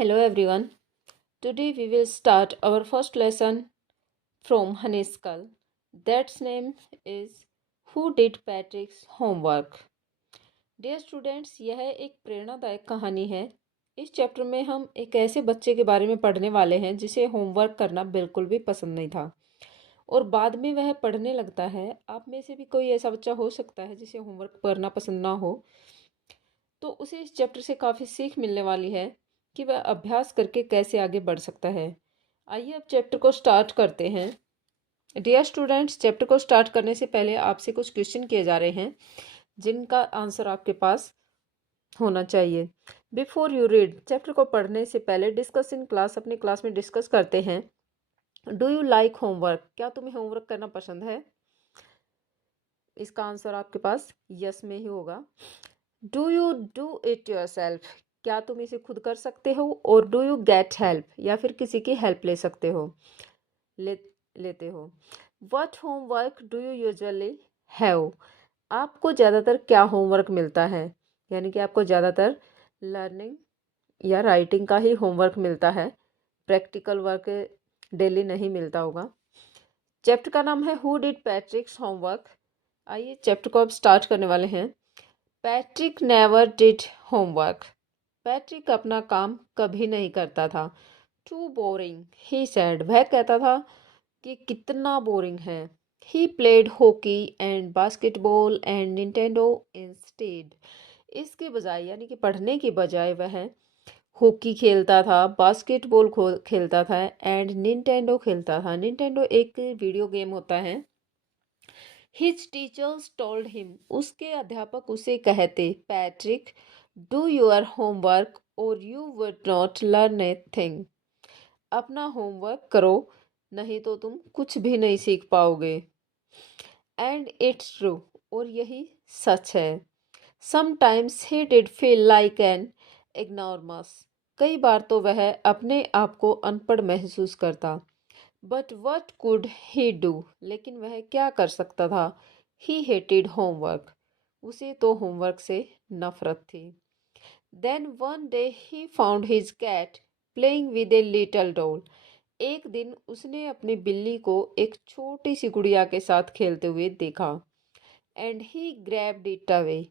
Hello everyone. Today we will start our first lesson from Honey's Skull. That's name is Who Did Patrick's Homework? Dear students, यह एक प्रेरणादायक कहानी है। इस chapter में हम एक ऐसे बच्चे के बारे में पढ़ने वाले हैं जिसे होमवर्क करना बिल्कुल भी पसंद नहीं था और बाद में वह पढ़ने लगता है। आप में से भी कोई ऐसा बच्चा हो सकता है जिसे होमवर्क करना पसंद ना हो, तो उसे इस चैप्टर से काफ़ी सीख मिलने वाली है कि वह अभ्यास करके कैसे आगे बढ़ सकता है। आइए अब चैप्टर को स्टार्ट करते हैं। डियर स्टूडेंट्स, चैप्टर को स्टार्ट करने से पहले आपसे कुछ क्वेश्चन किए जा रहे हैं जिनका आंसर आपके पास होना चाहिए। बिफोर यू रीड, चैप्टर को पढ़ने से पहले डिस्कस इन क्लास, अपनी क्लास में डिस्कस करते हैं। Do you like homework? क्या तुम्हें होमवर्क करना पसंद है? इसका आंसर आपके पास यस में ही होगा। Do you do it yourself? क्या तुम इसे खुद कर सकते हो? और डू यू गेट हेल्प? या फिर किसी की हेल्प ले सकते हो, लेते हो। What homework do you usually have? आपको ज़्यादातर क्या होमवर्क मिलता है? यानी कि आपको ज़्यादातर लर्निंग या राइटिंग का ही होमवर्क मिलता है, प्रैक्टिकल वर्क डेली नहीं मिलता होगा। चैप्टर का नाम है हु डिड पैट्रिक्स होमवर्क। आइए चैप्टर को अब स्टार्ट करने वाले हैं। Patrick never did homework. Patrick अपना काम कभी नहीं करता था। टू बोरिंग ही सेड, वह कहता था कि कितना बोरिंग है। He played hockey and basketball and Nintendo instead. इसके बजाय यानी कि पढ़ने के बजाय वह हॉकी खेलता था, बास्केटबॉल खेलता था एंड निंटेंडो खेलता था। निंटेंडो एक वीडियो गेम होता है। हिज टीचर्स टोल्ड हिम, उसके अध्यापक उसे कहते, पैट्रिक डू योर होमवर्क और you would not learn a thing. अपना होमवर्क करो, नहीं तो तुम कुछ भी नहीं सीख पाओगे। एंड इट्स ट्रू, और यही सच है। Sometimes he did feel like an ignoramus. कई बार तो वह अपने आप को अनपढ़ महसूस करता। But what could he do? लेकिन वह क्या कर सकता था? He hated homework. उसे तो होमवर्क से नफरत थी। Then one day he found his cat playing with a little doll. एक दिन उसने अपनी बिल्ली को एक छोटी सी गुड़िया के साथ खेलते हुए देखा। And he grabbed it away,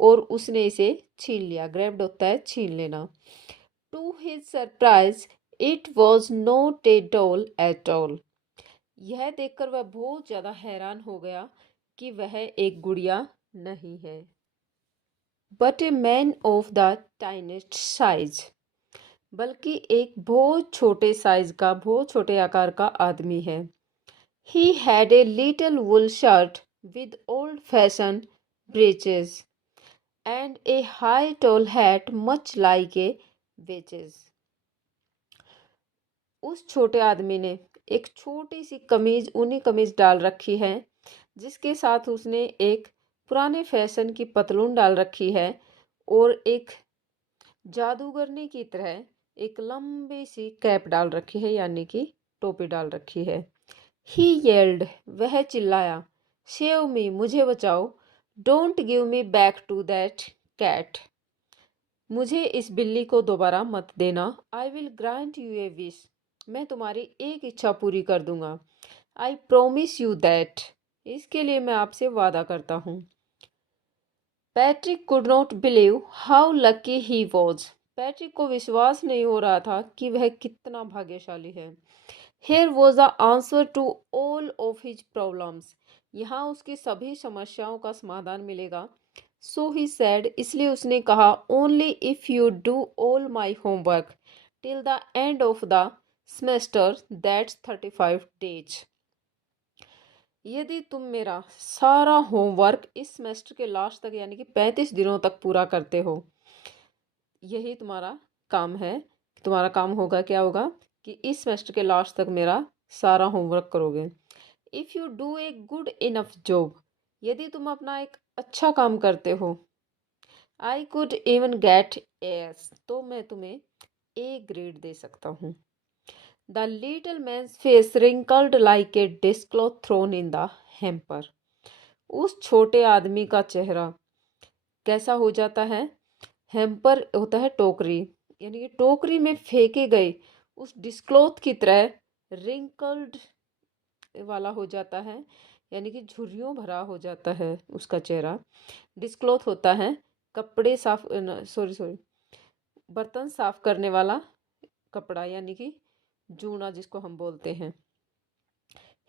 और उसने इसे छीन लिया। ग्रैब्ड होता है छीन लेना। To his surprise it was not a doll at all. यह देखकर वह बहुत ज़्यादा हैरान हो गया कि वह एक गुड़िया नहीं है, but a man of the tiniest size, बल्कि एक बहुत छोटे साइज का, बहुत छोटे आकार का आदमी है। He had a little wool shirt with old fashion breeches and a high tall hat much like a witch's. उस छोटे आदमी ने एक छोटी सी कमीज, ऊनी कमीज डाल रखी है, जिसके साथ उसने एक पुराने फैशन की पतलून डाल रखी है और एक जादूगरनी की तरह एक लंबी सी कैप डाल रखी है, यानी कि टोपी डाल रखी है। ही येल्ड, वह चिल्लाया, सेव मी, मुझे बचाओ। Don't give me back to that cat, मुझे इस बिल्ली को दोबारा मत देना। I will grant you a wish, मैं तुम्हारी एक इच्छा पूरी कर दूंगा। आई प्रोमिस यू दैट, इसके लिए मैं आपसे वादा करता हूँ। Patrick could not believe how lucky he was. Patrick को विश्वास नहीं हो रहा था कि वह कितना भाग्यशाली है। Here was the answer to all of his problems, यहाँ उसकी सभी समस्याओं का समाधान मिलेगा। सो ही सेड, इसलिए उसने कहा, only if you do all my homework till the end of the semester, that's 35 days. यदि तुम मेरा सारा होमवर्क इस सेमेस्टर के लास्ट तक, यानी कि 35 दिनों तक पूरा करते हो, यही तुम्हारा काम है। तुम्हारा काम होगा, क्या होगा कि इस सेमेस्टर के लास्ट तक मेरा सारा होमवर्क करोगे। If you do a good enough job, यदि तुम अपना एक अच्छा काम करते हो, I could even get A's, तो मैं तुम्हें ए ग्रेड दे सकता हूँ। The little man's face wrinkled like a dishcloth thrown in the hamper. उस छोटे आदमी का चेहरा कैसा हो जाता है? हैम्पर होता है टोकरी, यानी कि टोकरी में फेंके गए उस डिस्क्लोथ की तरह रिंकल्ड वाला हो जाता है, यानी कि झुर्रियों भरा हो जाता है उसका चेहरा। डिस्क्लोथ होता है कपड़े साफ, सॉरी, बर्तन साफ करने वाला कपड़ा, यानी कि जूना जिसको हम बोलते हैं।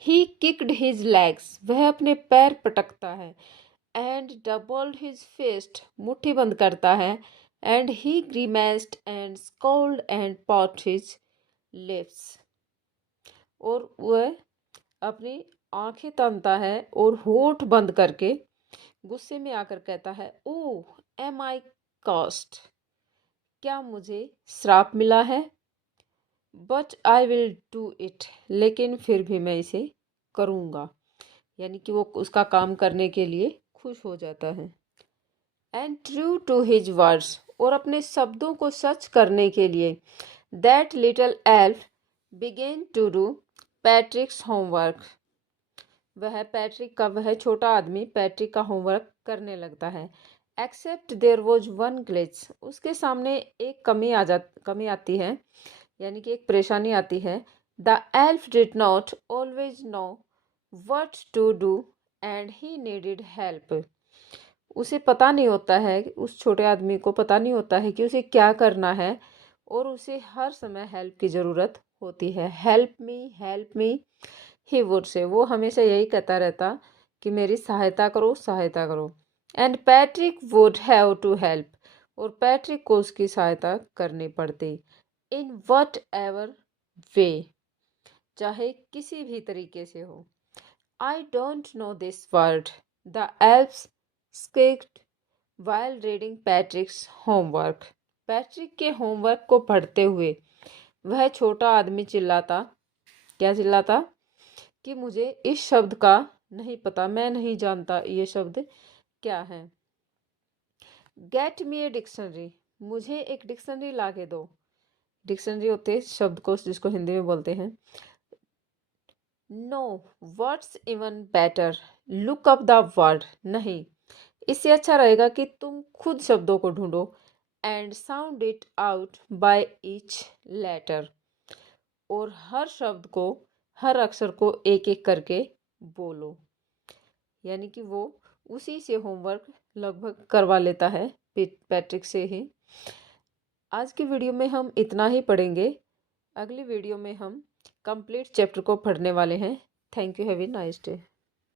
ही किक्ड हिज लेग्स, वह अपने पैर पटकता है। एंड डबल्ड हिज फिस्ट, मुट्ठी बंद करता है। And he grimaced and scowled and pout his lips, और वह अपनी आंखें तानता है और होठ बंद करके गुस्से में आकर कहता है, ओह एम आई कॉस्ट, क्या मुझे श्राप मिला है? But I will do it, लेकिन फिर भी मैं इसे करूँगा। यानी कि वो उसका काम करने के लिए खुश हो जाता है। And true to his words, और अपने शब्दों को सच करने के लिए, that little elf began to do Patrick's homework, वह छोटा आदमी पैट्रिक का होमवर्क करने लगता है। Except there was one glitch, उसके सामने एक कमी आती है, यानी कि एक परेशानी आती है। The elf did not always know what to do and he needed help, उसे पता नहीं होता है, उस छोटे आदमी को पता नहीं होता है कि उसे क्या करना है, और उसे हर समय हेल्प की ज़रूरत होती है। Help me he would say, वो हमेशा यही कहता रहता कि मेरी सहायता करो, सहायता करो। And Patrick would have to help, और पैट्रिक को उसकी सहायता करनी पड़ती। इन वट एवर वे, चाहे किसी भी तरीके से हो। I don't know this word, the elf's screeched while reading Patrick's homework, Patrick के होमवर्क को पढ़ते हुए वह छोटा आदमी चिल्लाता, क्या चिल्लाता? कि मुझे इस शब्द का नहीं पता, मैं नहीं जानता ये शब्द क्या है। गेट मी ए डिक्शनरी, मुझे एक डिक्शनरी ला के दो। डिक्शनरी होते शब्दकोश जिसको हिंदी में बोलते हैं। No, what's even better, look up the word, नहीं, इससे अच्छा रहेगा कि तुम खुद शब्दों को ढूंढो। And sound it out by each letter, और हर शब्द को, हर अक्षर को एक एक करके बोलो। यानी कि वो उसी से होमवर्क लगभग करवा लेता है, पैट्रिक से ही। आज की वीडियो में हम इतना ही पढ़ेंगे। अगली वीडियो में हम कंप्लीट चैप्टर को पढ़ने वाले हैं। Thank you, have a nice day.